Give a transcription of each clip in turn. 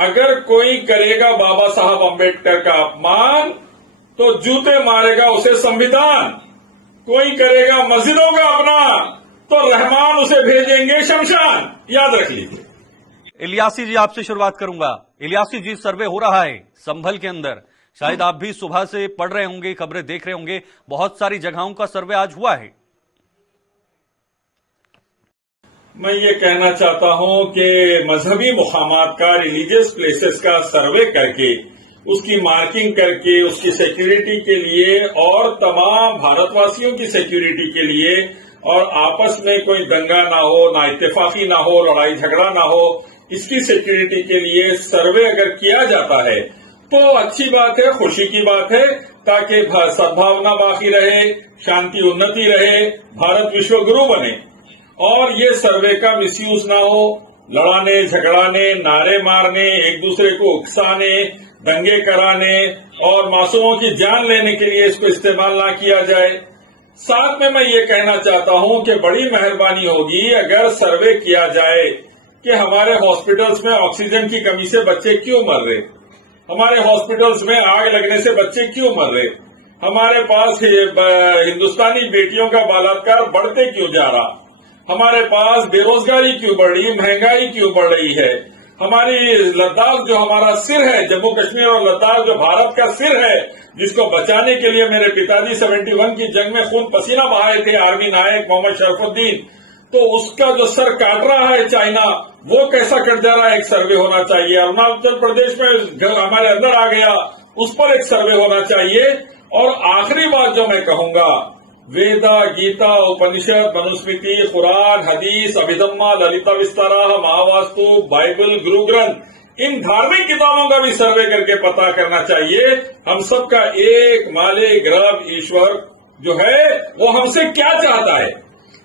अगर कोई करेगा बाबा साहब अम्बेडकर का अपमान तो जूते मारेगा उसे संविधान। कोई करेगा मस्जिदों का अपमान तो रहमान उसे भेजेंगे शमशान। याद रख लीजिए। इलियासी जी, आपसे शुरुआत करूंगा। इलियासी जी, सर्वे हो रहा है संभल के अंदर, शायद आप भी सुबह से पढ़ रहे होंगे, खबरें देख रहे होंगे, बहुत सारी जगहों का सर्वे आज हुआ है। मैं ये कहना चाहता हूं कि मजहबी मुकामात का, रिलीजियस प्लेसेस का सर्वे करके, उसकी मार्किंग करके, उसकी सिक्योरिटी के लिए और तमाम भारतवासियों की सिक्योरिटी के लिए, और आपस में कोई दंगा ना हो, ना इत्तेफाकी ना हो, लड़ाई झगड़ा ना हो, इसकी सिक्योरिटी के लिए सर्वे अगर किया जाता है तो अच्छी बात है, खुशी की बात है, ताकि सद्भावना बाकी रहे, शांति उन्नति रहे, भारत विश्व गुरु बने। और ये सर्वे का मिसयूज ना हो, लड़ाने झगड़ाने, नारे मारने, एक दूसरे को उकसाने, दंगे कराने और मासूमों की जान लेने के लिए इसको इस्तेमाल ना किया जाए। साथ में मैं ये कहना चाहता हूं कि बड़ी मेहरबानी होगी अगर सर्वे किया जाए कि हमारे हॉस्पिटल्स में ऑक्सीजन की कमी से बच्चे क्यों मर रहे, हमारे हॉस्पिटल्स में आग लगने से बच्चे क्यों मर रहे, हमारे पास हिंदुस्तानी बेटियों का बलात्कार बढ़ते क्यों जा रहा, हमारे पास बेरोजगारी क्यों बढ़ रही, महंगाई क्यों बढ़ रही है, हमारी लद्दाख जो हमारा सिर है, जम्मू कश्मीर और लद्दाख जो भारत का सिर है, जिसको बचाने के लिए मेरे पिताजी 71 की जंग में खून पसीना बहाए थे, आर्मी नायक मोहम्मद शरफुद्दीन, तो उसका जो सर काट रहा है चाइना, वो कैसा कट जा रहा है, एक सर्वे होना चाहिए। अरुणाचल प्रदेश में हमारे अंदर आ गया, उस पर एक सर्वे होना चाहिए। और आखिरी बात जो मैं कहूंगा, वेदा, गीता, उपनिषद, मनुस्मृति, कुरान, हदीस, अभिधम्मा, ललिता विस्तारा, महावास्तु, बाइबल, गुरु ग्रंथ, इन धार्मिक किताबों का भी सर्वे करके पता करना चाहिए हम सबका एक मालिक रब ईश्वर जो है वो हमसे क्या चाहता है,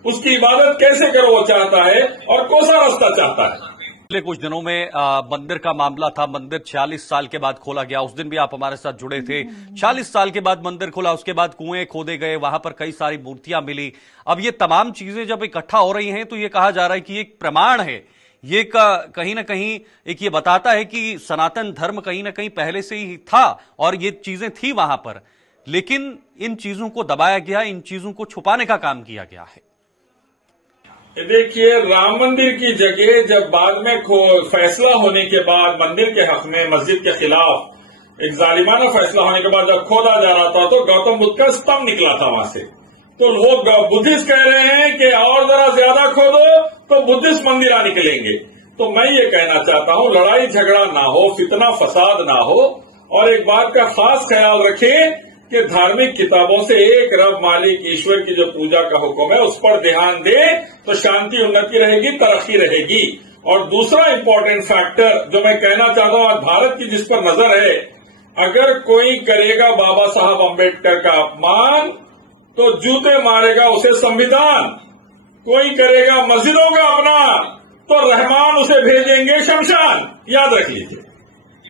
उसकी इबादत कैसे करो वो चाहता है और कौन सा रास्ता चाहता है। पिछले कुछ दिनों में मंदिर का मामला था। मंदिर 46 साल के बाद खोला गया, उस दिन भी आप हमारे साथ जुड़े थे। 46 साल के बाद मंदिर खोला, उसके बाद कुएं खोदे गए, वहां पर कई सारी मूर्तियां मिली। अब ये तमाम चीजें जब इकट्ठा हो रही हैं तो ये कहा जा रहा है कि एक प्रमाण है, ये कहीं ना कहीं एक ये बताता है कि सनातन धर्म कहीं ना कहीं पहले से ही था और ये चीजें थी वहां पर, लेकिन इन चीजों को दबाया गया, इन चीजों को छुपाने का काम किया गया है। देखिए, राम मंदिर की जगह जब बाद में फैसला होने के बाद मंदिर के हक में, मस्जिद के खिलाफ एक जालिमाना फैसला होने के बाद जब खोदा जा रहा था तो गौतम बुद्ध का स्तंभ निकला था वहां से। तो लोग बुद्धिस्ट कह रहे हैं कि और जरा ज्यादा खोदो तो बुद्धिस्ट मंदिर निकलेंगे। तो मैं ये कहना चाहता हूं, लड़ाई झगड़ा ना हो, फितना फसाद ना हो, और एक बात का खास ख्याल रखें कि धार्मिक किताबों से एक रब मालिक ईश्वर की जो पूजा का हुक्म है उस पर ध्यान दे तो शांति उन्नति रहेगी, तरक्की रहेगी। और दूसरा इंपॉर्टेंट फैक्टर जो मैं कहना चाहता हूं, आज भारत की जिस पर नजर है, अगर कोई करेगा बाबा साहब अम्बेडकर का अपमान तो जूते मारेगा उसे संविधान। कोई करेगा मस्जिदों का अपमान तो रहमान उसे भेजेंगे शमशान। याद रख लीजिए।